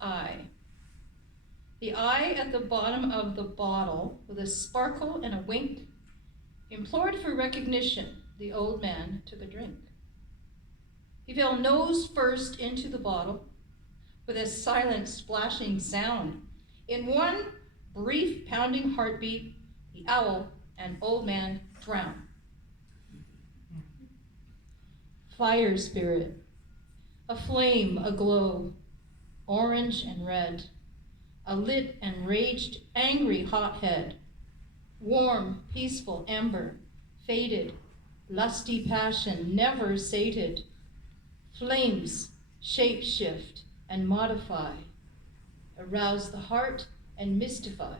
eye. The eye at the bottom of the bottle, with a sparkle and a wink, implored for recognition. The old man took a drink. He fell nose first into the bottle, with a silent splashing sound. In one brief pounding heartbeat, the owl and old man drowned. Fire spirit, a flame aglow, orange and red, a lit and raged, angry hothead, warm, peaceful ember, faded, lusty passion, never sated. Flames shape-shift and modify, arouse the heart and mystify.